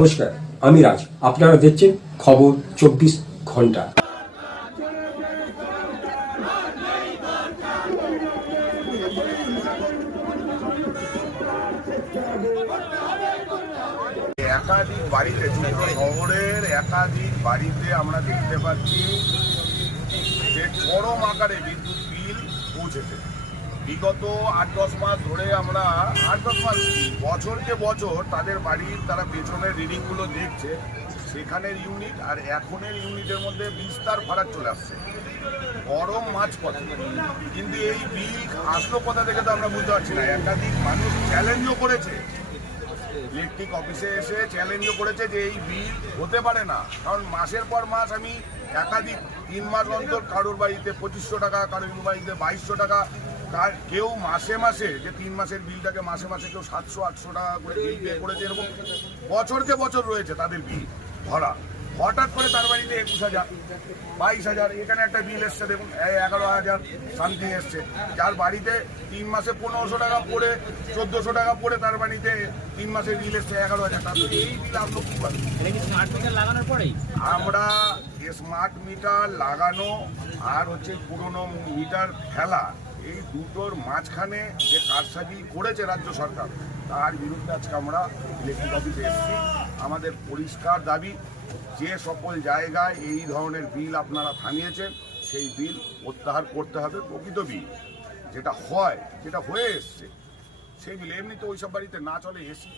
নমস্কার, আমি রাজ। আপনারা দেখছেন খবর চব্বিশ ঘণ্টা। একাধিক বাড়িতে শহরের একাধিক বাড়িতে আমরা দেখতে পাচ্ছি যে চরম আকারে বিদ্যুৎ বিল পৌঁছেছে। বিগত আট দশ মাস ধরে আমরা আট দশ মাস বছরকে বছর তাদের বাড়ির তারা পেছনের রিডিংগুলো দেখছে, সেখানের ইউনিট আর এখনের ইউনিটের মধ্যে বিস্তার ফারাক চলে আসছে। গরম মাছ কত কিন্তু এই বিল আসলো কোথা থেকে তো আমরা বুঝতে পারছি না। একাধিক মানুষ চ্যালেঞ্জও করেছে। ইলেকট্রিক অফিসে এসে চ্যালেঞ্জও করেছে যে এই বিল হতে পারে না। কারণ মাসের পর মাস আমি একাধিক তিন মাস অন্তর কারোর বাড়িতে পঁচিশশো টাকা, কারোর বাড়িতে বাইশশো টাকা কার কেউ মাসে মাসে যে তিন মাসের বিলটাকে মাসে মাসে কেউ সাতশো আটশো টাকা করে বিল পে করেছে এরকম বছরকে বছর রয়েছে তাদের বিল ভরা। হঠাৎ করে তার বাড়িতে একুশ হাজার বাইশ হাজার এখানে একটা বিল এসছে দেখুন এগারো হাজার সামথিং এসছে। যার বাড়িতে তিন মাসে পনেরোশো টাকা পড়ে চোদ্দোশো টাকা পড়ে তার বাড়িতে তিন মাসের বিল এসছে এগারো হাজার। টাকা এই বিল কি মিটার লাগানোর পরেই? আমরা স্মার্ট মিটার লাগানো আর হচ্ছে পুরনো মিটার ফেলা এই দুটোর মাঝখানে যে কারসাজি করেছে রাজ্য সরকার, তার বিরুদ্ধে আজকে আমরা ইলেকট্রিক অফিসে এসেছি। আমাদের পরিষ্কার দাবি, যে সকল জায়গায় এই ধরনের বিল আপনারা থামিয়েছেন সেই বিল প্রত্যাহার করতে হবে, প্রকৃত বিল। যেটা হয়, যেটা হয়ে এসছে, সেই বিল এমনিতে ওইসব বাড়িতে না চলে এসি।